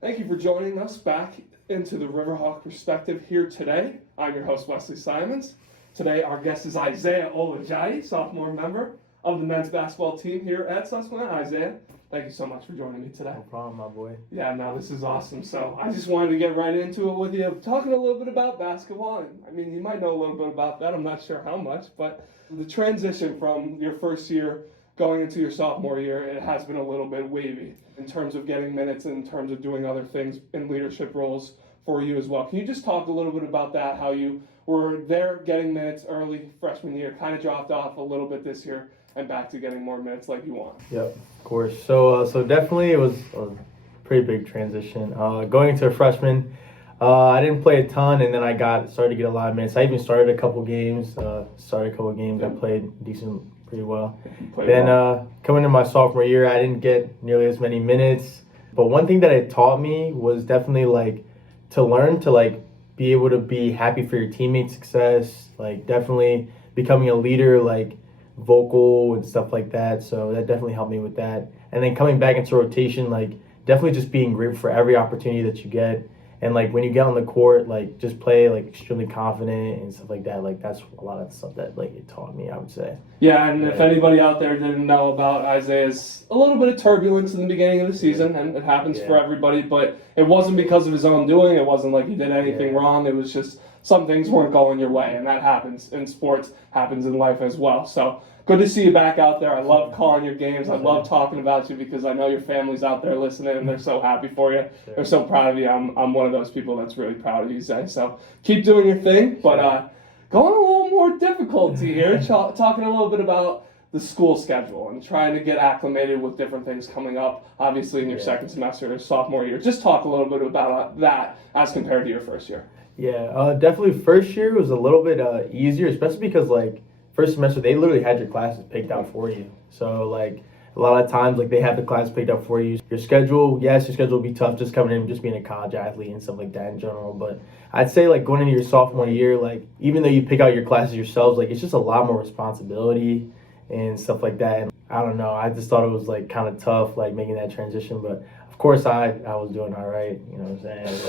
Thank you for joining us back into the Riverhawk Perspective here today. I'm your host, Wesley Simons. Today, our guest is Isaiah Oluajayi, sophomore member of the men's basketball team here at Susquehanna. Isaiah, thank you so much for joining me today. No problem, my boy. Yeah, no, this is awesome. So I just wanted to get right into it with you, talking a little bit about basketball. I mean, you might know a little bit about that. I'm not sure how much, but the transition from your first year going into your sophomore year, it has been a little bit wavy in terms of getting minutes, in terms of doing other things in leadership roles for you as well. Can you just talk a little bit about that, how you were there getting minutes early freshman year, kind of dropped off a little bit this year, and back to getting more minutes like you want? Yep, of course. So definitely it was a pretty big transition. Going into a freshman, I didn't play a ton, and then I started to get a lot of minutes. I even started a couple games. I played pretty well. Coming into my sophomore year, I didn't get nearly as many minutes. But one thing that it taught me was definitely to learn to be able to be happy for your teammates' success. Definitely becoming a leader, vocal and stuff like that. So that definitely helped me with that. And then coming back into rotation, definitely just being grateful for every opportunity that you get. And when you get on the court, just play extremely confident and stuff like that. That's a lot of stuff that it taught me, I would say. Yeah, and if anybody out there didn't know about Isaiah's a little bit of turbulence in the beginning of the season, and it happens for everybody, but it wasn't because of his own doing. It wasn't like he did anything wrong. It was just some things weren't going your way, and that happens in sports, happens in life as well. So good to see you back out there. I love calling your games. I love talking about you because I know your family's out there listening, and they're so happy for you. They're so proud of you. I'm one of those people that's really proud of you, Zay. So keep doing your thing, but going a little more difficulty here, talking a little bit about the school schedule and trying to get acclimated with different things coming up, obviously in your second semester or sophomore year. Just talk a little bit about that as compared to your first year. Yeah, definitely first year was a little bit easier, especially because first semester they literally had your classes picked out for you. So a lot of times they have the class picked out for you. Your schedule will be tough just coming in, just being a college athlete and stuff like that in general. But I'd say going into your sophomore year, even though you pick out your classes yourselves, it's just a lot more responsibility and stuff like that. And I don't know, I just thought it was kind of tough making that transition, but of course I was doing all right, you know what I'm saying?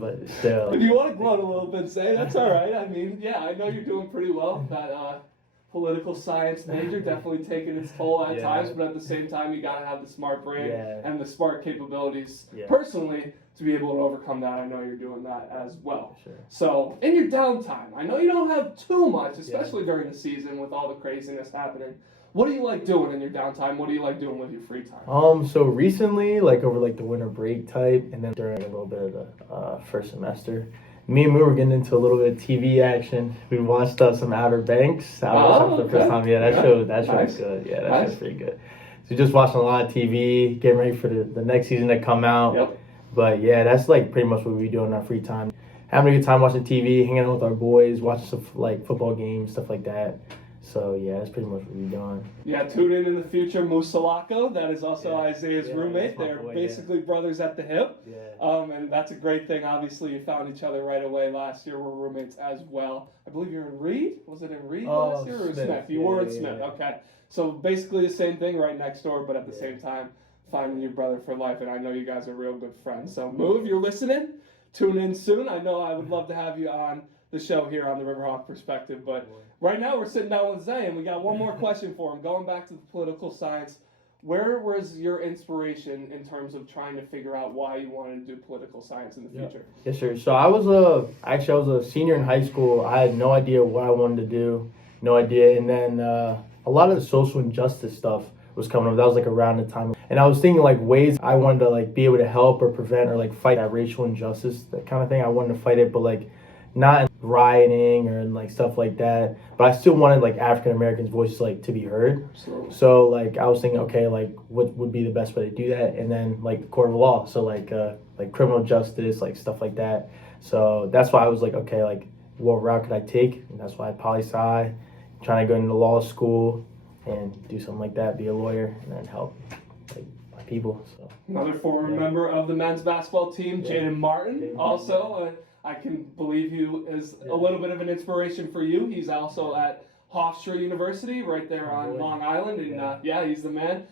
But still. If you want to gloat a little bit, Say, that's all right. I mean, yeah, I know you're doing pretty well. That political science major definitely taking its toll at times, but at the same time, you got to have the smart brain and the smart capabilities personally to be able to overcome that. I know you're doing that as well. Sure. So, in your downtime, I know you don't have too much, especially during the season with all the craziness happening. What do you like doing in your downtime? What do you like doing with your free time? So recently, over the winter break type, and then during a little bit of the first semester, me and Moo were getting into a little bit of TV action. We watched some Outer Banks. I watched the first time. Yeah, that show was good. Yeah, that show's pretty good. So just watching a lot of TV, getting ready for the next season to come out. Yep. But yeah, that's pretty much what we do in our free time. Having a good time watching TV, hanging out with our boys, watching some football games, stuff like that. So yeah, that's pretty much what we're doing. Yeah, tune in the future, Musalako. That is also Isaiah's roommate. They're basically brothers at the hip. Yeah. And that's a great thing. Obviously, you found each other right away. Last year, we're roommates as well. I believe you're in Reed. Was it in Reed last year or Smith? You were in Smith. Okay. So basically the same thing, right next door, but at the same time, finding your brother for life. And I know you guys are real good friends. So Moo, if you're listening, tune in soon. I know I would love to have you on the show here on the Riverhawk Perspective, but right now we're sitting down with Zay, and we got one more question for him. Going back to the political science, where was your inspiration in terms of trying to figure out why you wanted to do political science in the future? Yes, sir. So I was a senior in high school. I had no idea what I wanted to do, no idea. And then a lot of the social injustice stuff was coming up. That was around the time, and I was thinking ways I wanted to be able to help or prevent or fight that racial injustice, that kind of thing. I wanted to fight it, but not in rioting or in stuff like that, but I still wanted African Americans' voices to be heard. Absolutely. So I was thinking, okay, what would be the best way to do that? And then the court of law, so criminal justice, stuff like that. So that's why I was okay, what route could I take? And that's why poli-sci, trying to go into law school and do something like that, be a lawyer, and then help my people. So another former member of the men's basketball team, Jaden Martin, also. I can believe he is a little bit of an inspiration for you. He's also at Hofstra University right there on Long Island, and he's the man.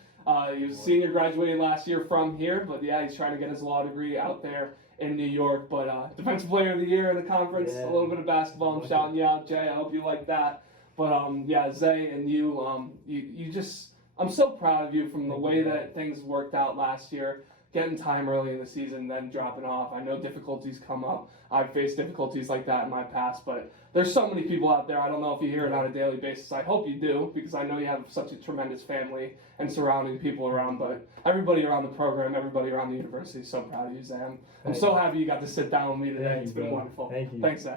He was a senior, graduated last year from here, but yeah, he's trying to get his law degree out there in New York. But Defensive Player of the Year in the conference, a little bit of basketball. I'm shouting you out, Jay. I hope you like that. But yeah, Zay and you just, I'm so proud of you from the way that things worked out last year. Getting time early in the season, then dropping off. I know difficulties come up. I've faced difficulties like that in my past, but there's so many people out there. I don't know if you hear it on a daily basis. I hope you do, because I know you have such a tremendous family and surrounding people around. But everybody around the program, everybody around the university is so proud of you, Zay. I'm so happy you got to sit down with me today. It's been wonderful. Thank you. Thanks, Zay.